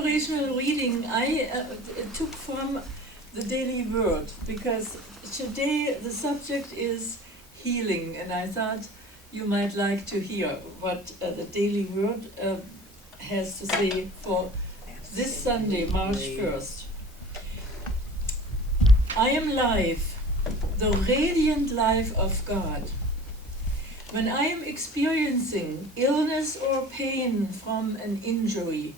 inspirational reading I took from the Daily Word, because today the subject is healing, and I thought you might like to hear what the Daily Word has to say for this Sunday, March 1st. I am life, the radiant life of God. When I am experiencing illness or pain from an injury,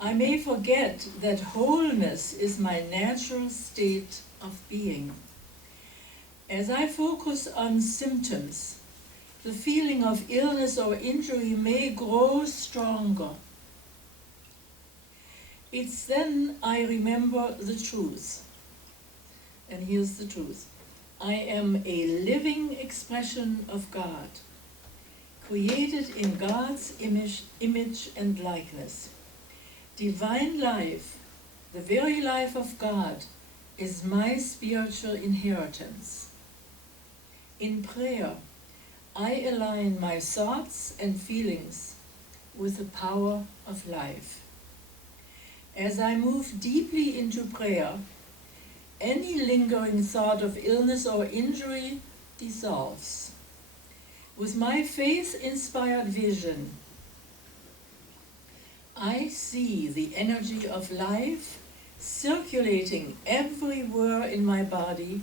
I may forget that wholeness is my natural state of being. As I focus on symptoms, the feeling of illness or injury may grow stronger. It's then I remember the truth. And here's the truth. I am a living expression of God, created in God's image and likeness. Divine life, the very life of God, is my spiritual inheritance. In prayer, I align my thoughts and feelings with the power of life. As I move deeply into prayer, any lingering thought of illness or injury dissolves. With my faith-inspired vision, I see the energy of life circulating everywhere in my body,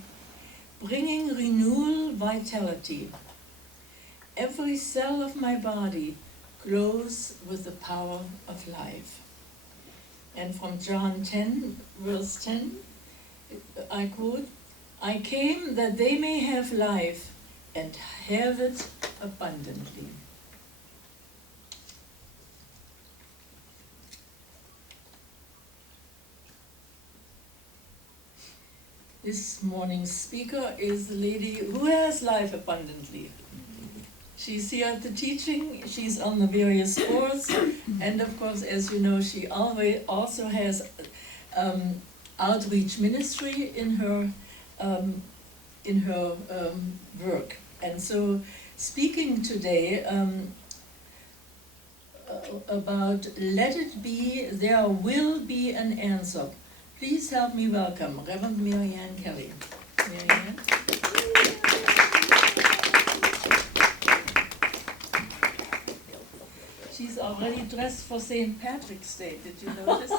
bringing renewal vitality. Every cell of my body glows with the power of life. And from John 10, verse 10, I quote, I came that they may have life and have it abundantly. This morning's speaker is the lady who has life abundantly. She's here at the teaching, she's on the various floors, and of course, as you know, she always also has outreach ministry in her work. And so, speaking today about Let It Be, There Will Be an Answer. Please help me welcome Reverend Marianne Kelley. Marianne. She's already dressed for St. Patrick's Day. Did you notice?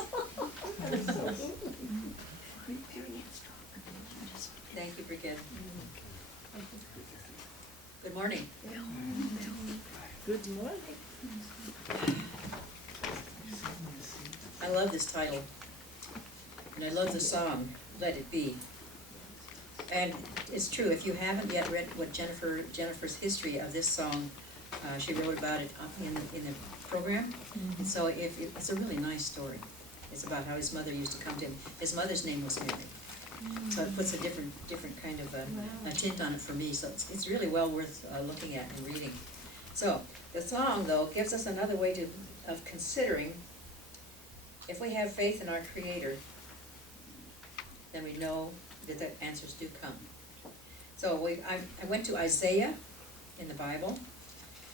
Thank you, Brigitte. Good morning. Good morning. I love this title, and I love the song, Let It Be. And it's true, if you haven't yet read what Jennifer's history of this song, she wrote about it in the program. Mm-hmm. And so it's a really nice story. It's about how his mother used to come to him. His mother's name was Mary. So it puts a different kind of a tint on it for me. So it's really well worth looking at and reading. So the song, though, gives us another way of considering if we have faith in our Creator, then we know that the answers do come. So I went to Isaiah in the Bible,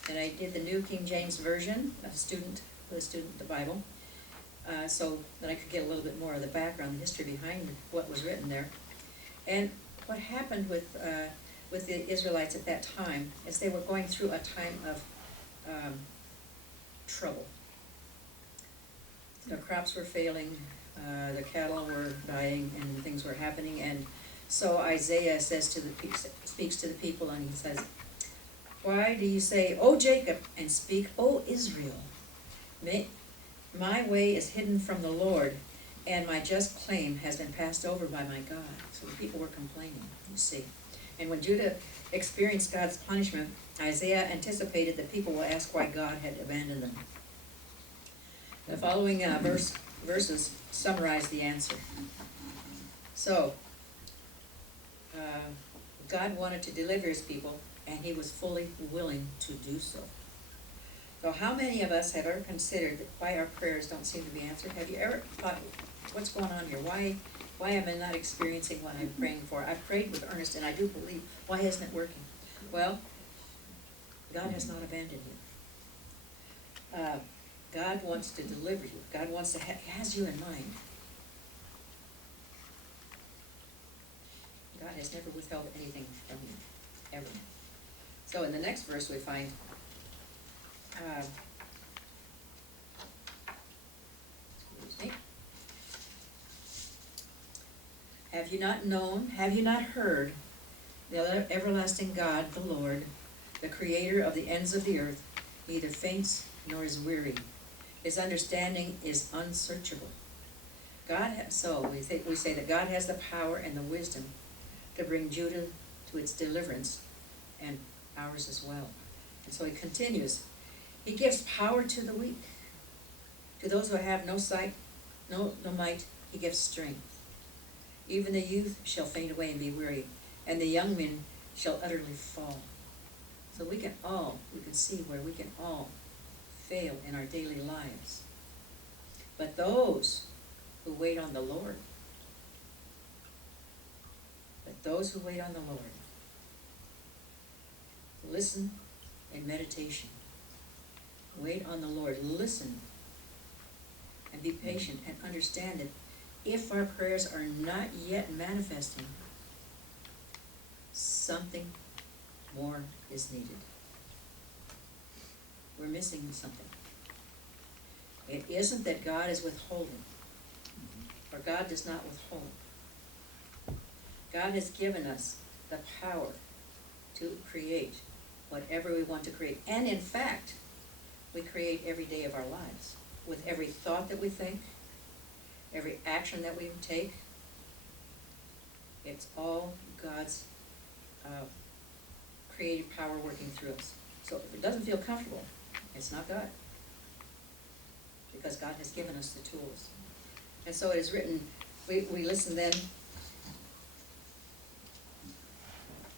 and I did the New King James Version, a student of the Bible, so that I could get a little bit more of the background, the history behind what was written there. And what happened with the Israelites at that time is they were going through a time of trouble. Their crops were failing, their cattle were dying, and things were happening. And so Isaiah speaks to the people, and he says, "Why do you say, O Jacob, and speak, O Israel? My way is hidden from the Lord, and my just claim has been passed over by my God." So the people were complaining, you see. And when Judah experienced God's punishment, Isaiah anticipated that people will ask why God had abandoned them. The following verses summarize the answer. So, God wanted to deliver his people, and he was fully willing to do so. So how many of us have ever considered why our prayers don't seem to be answered? Have you ever thought, what's going on here? Why am I not experiencing what I'm praying for? I've prayed with earnest, and I do believe. Why isn't it working? Well, God has not abandoned you. God wants to deliver you. God wants to has you in mind. God has never withheld anything from you, ever. So in the next verse we find, excuse me. Have you not known, have you not heard, the everlasting God, the Lord, the creator of the ends of the earth, neither faints nor is weary. His understanding is unsearchable. We say that God has the power and the wisdom to bring Judah to its deliverance, and ours as well. And so he continues, he gives power to the weak. To those who have no sight, no might, he gives strength. Even the youth shall faint away and be weary, and the young men shall utterly fall. So we can see where we can all fail in our daily lives. But those who wait on the Lord, listen in meditation. Wait on the Lord, listen, and be patient, and understand that if our prayers are not yet manifesting, something more is needed. We're missing something. It isn't that God is withholding, or God does not withhold. God has given us the power to create whatever we want to create. And in fact, we create every day of our lives. With every thought that we think, every action that we take, it's all God's creative power working through us. So if it doesn't feel comfortable, it's not God. Because God has given us the tools. And so it is written, we listen then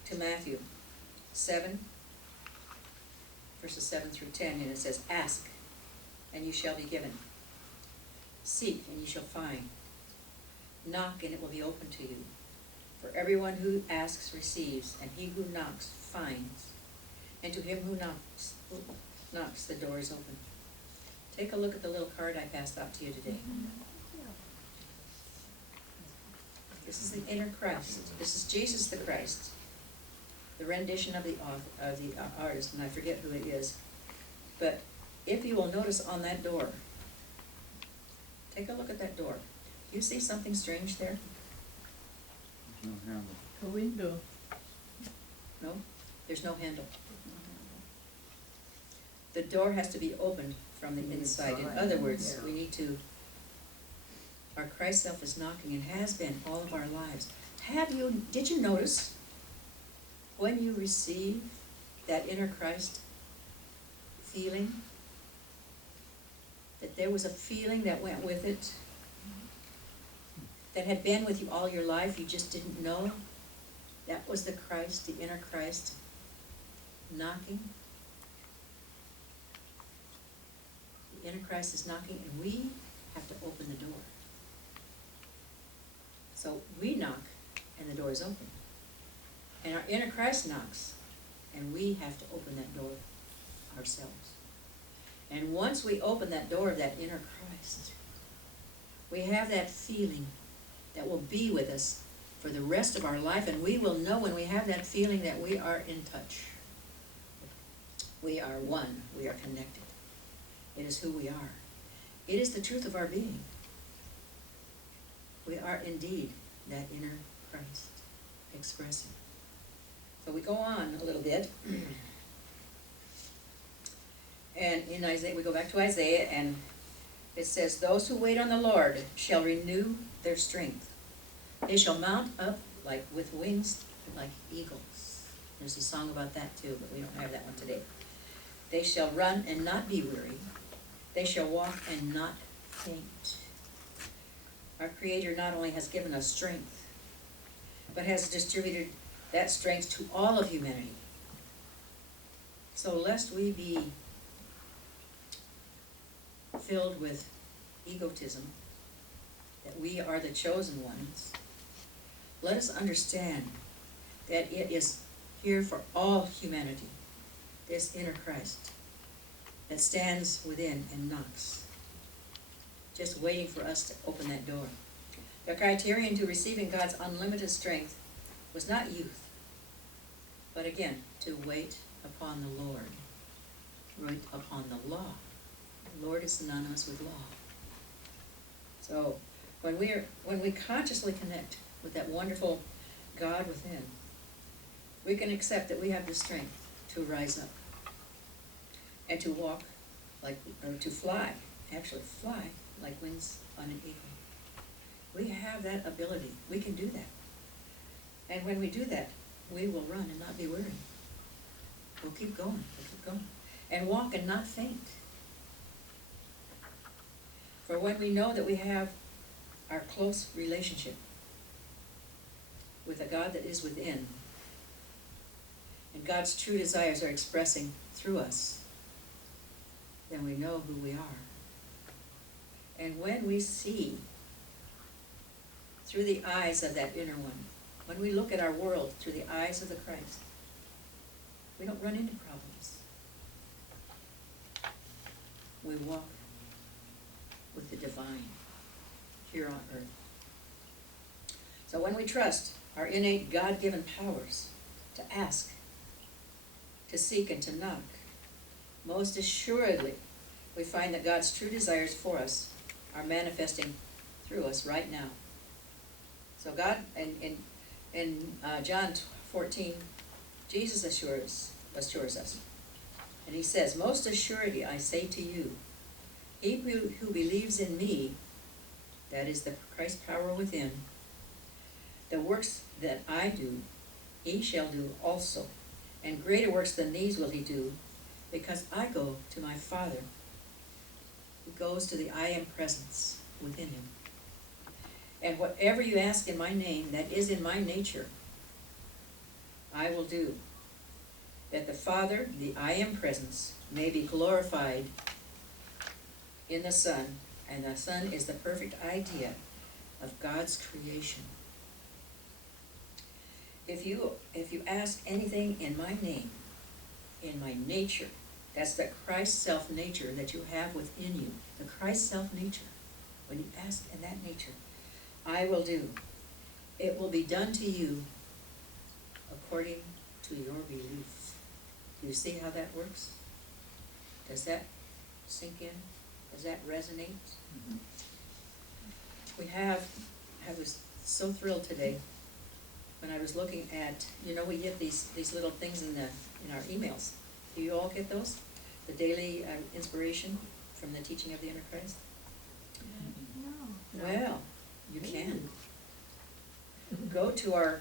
to Matthew 7, verses 7 through 10, and it says, ask, and you shall be given. Seek, and you shall find. Knock, and it will be open to you. For everyone who asks receives, and he who knocks finds. And to him who knocks, the door is open. Take a look at the little card I passed out to you today. This is the inner Christ. This is Jesus the Christ. The rendition of the artist, and I forget who it is. But if you will notice on that door, take a look at that door. Do you see something strange there? No handle. A window. No? There's no handle. The door has to be opened from the inside. In other words, we need to, our Christ self is knocking and has been all of our lives. Did you notice when you receive that inner Christ feeling, that there was a feeling that went with it, that had been with you all your life, you just didn't know? That was the Christ, the inner Christ, knocking. The inner Christ is knocking, and we have to open the door. So we knock, and the door is open. And our inner Christ knocks, and we have to open that door ourselves. And once we open that door of that inner Christ, we have that feeling that will be with us for the rest of our life, and we will know when we have that feeling that we are in touch. We are one. We are connected. It is who we are. It is the truth of our being. We are indeed that inner Christ expressing. So we go on a little bit. And in Isaiah, we go back to Isaiah, and it says, those who wait on the Lord shall renew their strength. They shall mount up with wings like eagles. There's a song about that too, but we don't have that one today. They shall run and not be weary. They shall walk and not faint. Our Creator not only has given us strength, but has distributed that strength to all of humanity. So lest we be filled with egotism, that we are the chosen ones, let us understand that it is here for all humanity, this inner Christ. that stands within and knocks, just waiting for us to open that door. The criterion to receiving God's unlimited strength was not youth, but again, to wait upon the Lord, wait upon the law. The Lord is synonymous with law. So when we consciously connect with that wonderful God within, we can accept that we have the strength to rise up and to walk like, or to fly, actually fly like wings on an eagle. We have that ability. We can do that. And when we do that, we will run and not be weary. We'll keep going, we'll keep going. And walk and not faint. For when we know that we have our close relationship with a God that is within, and God's true desires are expressing through us, then we know who we are. And when we see through the eyes of that inner one, when we look at our world through the eyes of the Christ, we don't run into problems. We walk with the divine here on earth. So when we trust our innate God-given powers to ask, to seek, and to knock, most assuredly we find that God's true desires for us are manifesting through us right now. So God, in John 14, Jesus assures us, and he says, "Most assuredly I say to you, he who believes in me," that is the Christ power within, "the works that I do, he shall do also, and greater works than these will he do, because I go to my Father." He goes to the I am presence within him. "And whatever you ask in my name, that is in my nature, I will do, that the Father, the I am presence, may be glorified in the Son," and the Son is the perfect idea of God's creation. If you ask anything in my name, in my nature, that's the Christ self-nature that you have within you, the Christ self-nature. When you ask in that nature, I will do. It will be done to you according to your belief. Do you see how that works? Does that sink in? Does that resonate? I was so thrilled today when I was looking at, we get these little things in our emails. Do you all get those? The daily inspiration from the teaching of the inner Christ? No. Well, you can. Go to our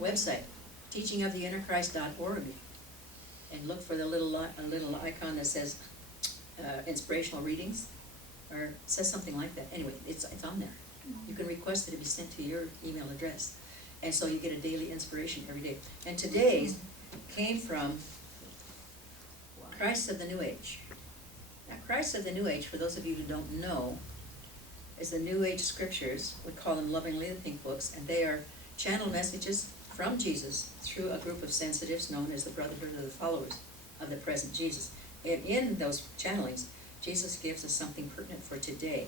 website, teachingoftheinnerchrist.org, and look for the little icon that says inspirational readings, or it says something like that. Anyway, it's on there. You can request that it be sent to your email address, and so you get a daily inspiration every day. And today's came from Christ of the New Age. Now, Christ of the New Age, for those of you who don't know, is the New Age scriptures. We call them lovingly the pink books, and they are channel messages from Jesus through a group of sensitives known as the Brotherhood of the Followers of the present Jesus. And in those channelings, Jesus gives us something pertinent for today.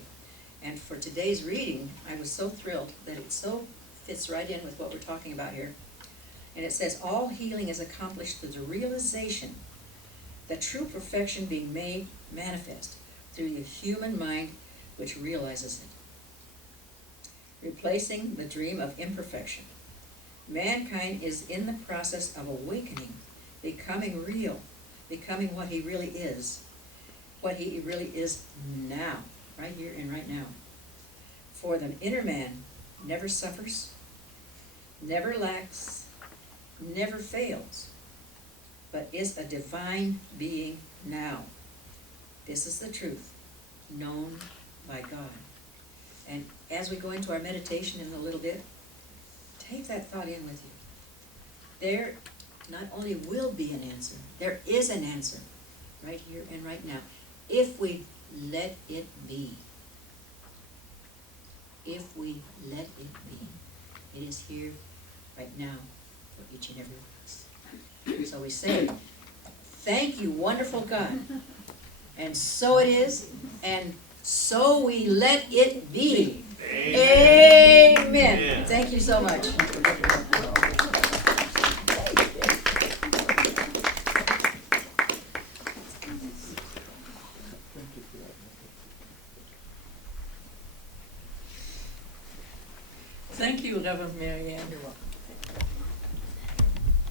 And for today's reading, I was so thrilled that it so fits right in with what we're talking about here. And it says, all healing is accomplished through the realization that true perfection being made manifest through the human mind which realizes it. Replacing the dream of imperfection. Mankind is in the process of awakening, becoming real, becoming what he really is now, right here and right now. For the inner man never suffers, never lacks, never fails, but is a divine being now. This is the truth, known by God. And as we go into our meditation in a little bit, take that thought in with you. There not only will be an answer, there is an answer right here and right now, if we let it be. If we let it be. It is here right now for each and every one of us. So we say, thank you, wonderful God, And so it is, and so we let it be. Amen. Thank you so much. Thank you, Reverend Mary Ann. You're welcome.